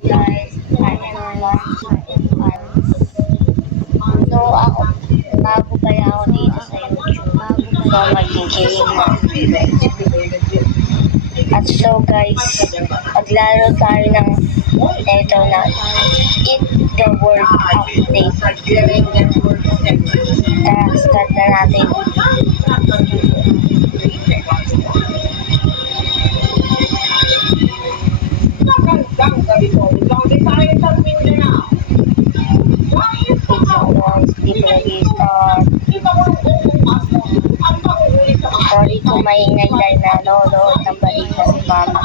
Guys, kain lunch. So, ako, bago kaya ako dito sa YouTube. So, magiging. At so, guys, maglaro tayo ng ito na Eat the World Update. Tara, start na natin. Guys, dito nag-start. Sorry kung maingay dahil nanonood ng balita si Mama.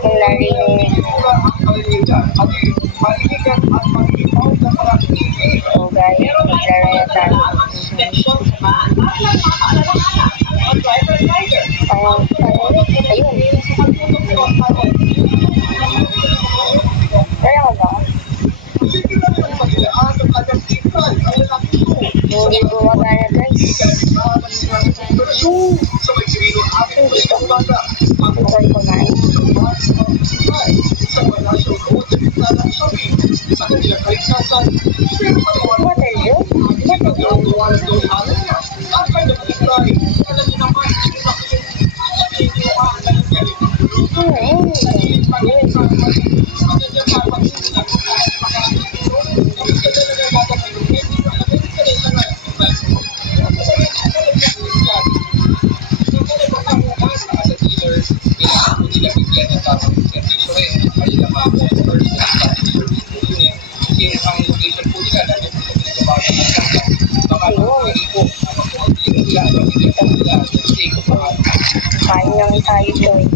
Kung narinig. So guys, maglaro na tayo. Ayun. Kaya ko ba? Hindi bumagana guys. Gusto ko. Huwag kumain. What are you? Kain lang tayo doon.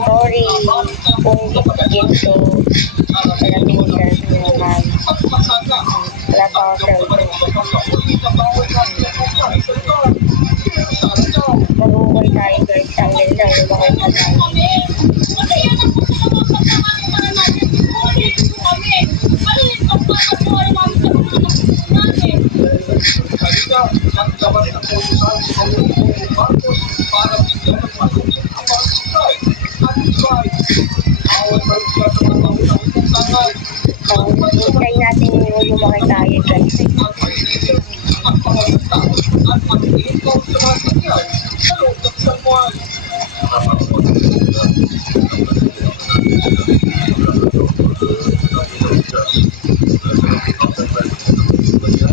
Sorry kung bigyan ko malating cellphone naman. Wala pa ako cellphone. Mag-ukol tayo guys. Ang ganda yung bakit na tayo. Hintay natin yung lumaki tayo guys.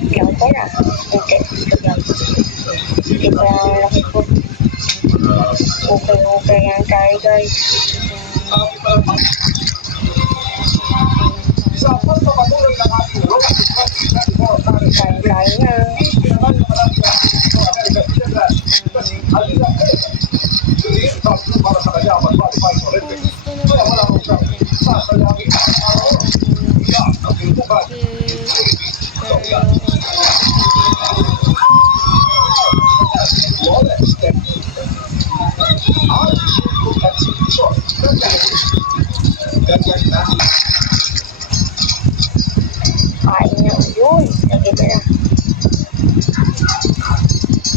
Ikaw pa na. Hindi. Hindi pa lang laki po. Okay yan tayo guys. Kain na. Kain na yun. Lagi na na.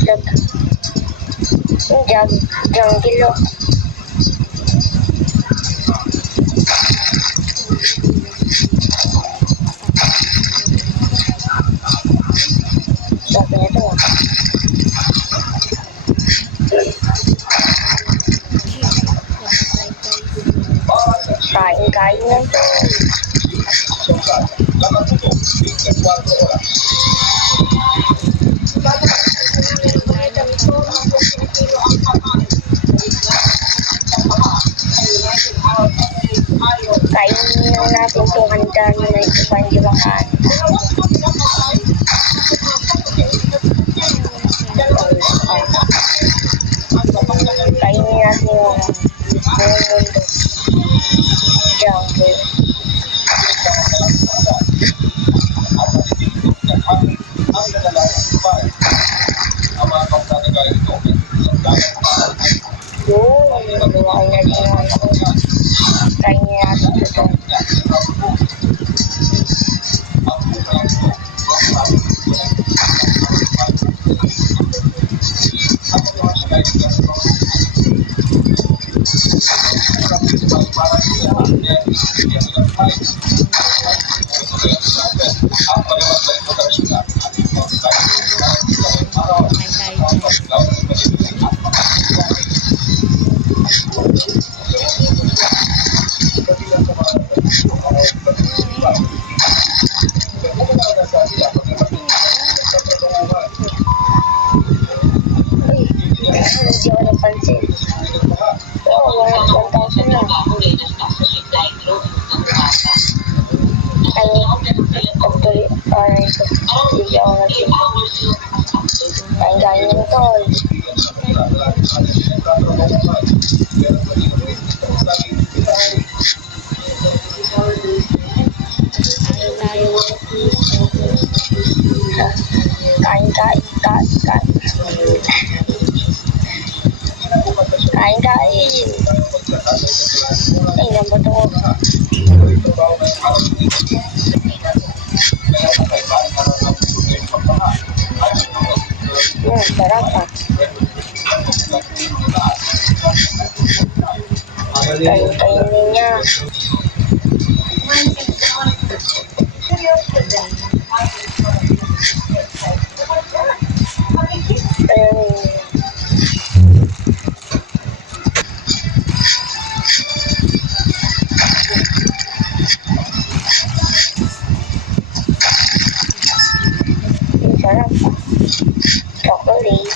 Jungle. Sabi na ito. Kain na ito. Kainin natin itong handa na ito pa hindi makain. Kainin natin yung mundo. Jungle. Lumaking na din ako. Kainin natin ito. Uy, hindi ako napansin. Oo, 1,000 na. Ay, actually, hindi ako natin. Ay, gano'n mo tol. Kain tayo. Kain. Ay, nambot ako. Sarap ah. Kainin niya. Sarap ah. Chocolate.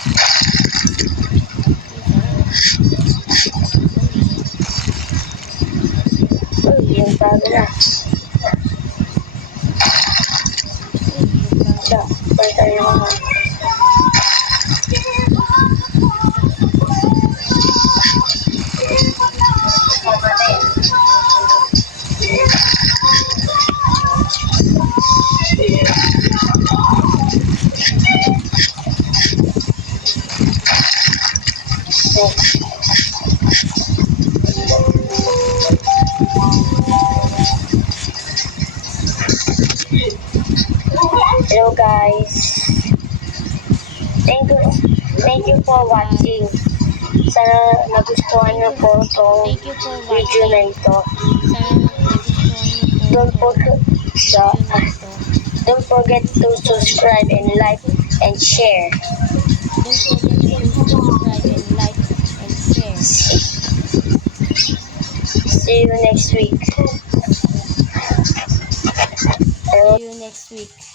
Uy, yung bago na. Siya, pwede naman. Hello guys. Thank you for watching. Sana nagustuhan niyo po itong Thank you for video na watching. ito. Sana nagustuhan niyo po Don't forget to subscribe and like and share. Don't forget to subscribe and like and share. See you next week. See you next week.